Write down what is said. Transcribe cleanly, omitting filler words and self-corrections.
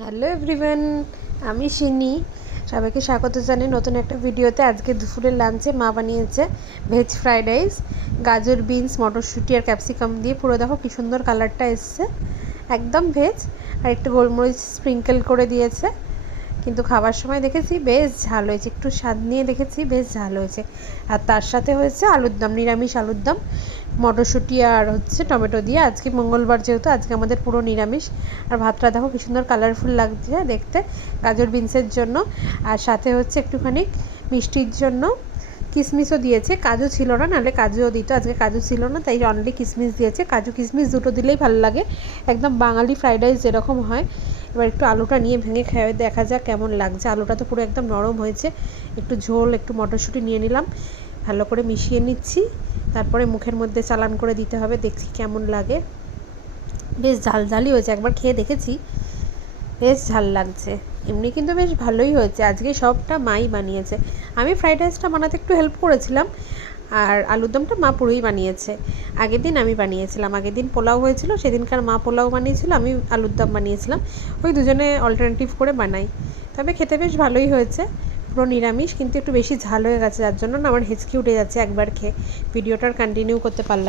Hello everyone, আমি শিনি। সবাইকে স্বাগত জানাই নতুন একটা ভিডিওতে। আজকে দুপুরের লাঞ্চে মা বানিয়েছে ভেজ ফ্রাইড রাইস, গাজর, বিনস, মটরশুঁটি আর ক্যাপসিকাম দিয়ে। পুরো দেখো কী সুন্দর কালারটা এসছে, একদম ভেজ। আর একটু গোলমরিচ স্প্রিঙ্কেল করে দিয়েছে, কিন্তু খাবার সময় দেখেছি বেশ ঝাল হয়েছে। একটু স্বাদ নিয়ে দেখেছি বেশ ঝাল হয়েছে। আর তার সাথে হয়েছে আলুর দম, নিরামিষ আলুর দম, মটরশুঁটি আর টমেটো দিয়ে। আজকে মঙ্গলবার যেহেতু, আজকে আমাদের পুরো নিরামিষ। আর ভাতটা দেখো কী সুন্দর কালারফুল লাগছে দেখতে, গাজর বিনসের জন্য। আর সাথে একটুখানি মিষ্টির জন্য কিশমিশও দিয়েছে। কাজু ছিল না, নাহলে কাজুও দিত। আজকে কাজু ছিল না, তাই অনলি কিশমিশ দিয়েছে। কাজু কিশমিশ দুটো দিলেই ভালো লাগে, একদম বাঙালি ফ্রাইড রাইস যেরকম হয়। এবার একটু আলুটা নিয়ে ভেঙে খেয়ে দেখা যাক কেমন লাগছে। আলুটা তো পুরো একদম নরম হয়েছে। একটু ঝোল, একটু মটরশুঁটি নিয়ে নিলাম, ভালো করে মিশিয়ে নিচ্ছি। তারপরে মুখের মধ্যে চালান করে দিতে হবে, দেখছি কেমন লাগে। বেশ ঝালঝালি হয়েছে, একবার খেয়ে দেখেছি, বেশ ঝাল লাগছে। এমনি কিন্তু বেশ ভালোই হয়েছে। আজকে সবটা মাই বানিয়েছে, আমি ফ্রাইড রাইসটা বানাতে একটু হেল্প করেছিলাম, আর আলুর দমটা মা পুরোই বানিয়েছে। আগের দিন আমি বানিয়েছিলাম, আগের দিন পোলাও হয়েছিল, সেদিনকার মা পোলাও বানিয়েছিল, আমি আলুর দম বানিয়েছিলাম। ওই দুজনে অল্টারনেটিভ করে বানাই। তবে খেতে বেশ ভালোই হয়েছে। পুরো নিরামিষ, কিন্তু একটু বেশি ঝাল হয়ে গেছে, যার জন্য না আমার হেঁচকি উঠে যাচ্ছে একবার খেয়ে। ভিডিওটার কন্টিনিউ করতে পারলাম।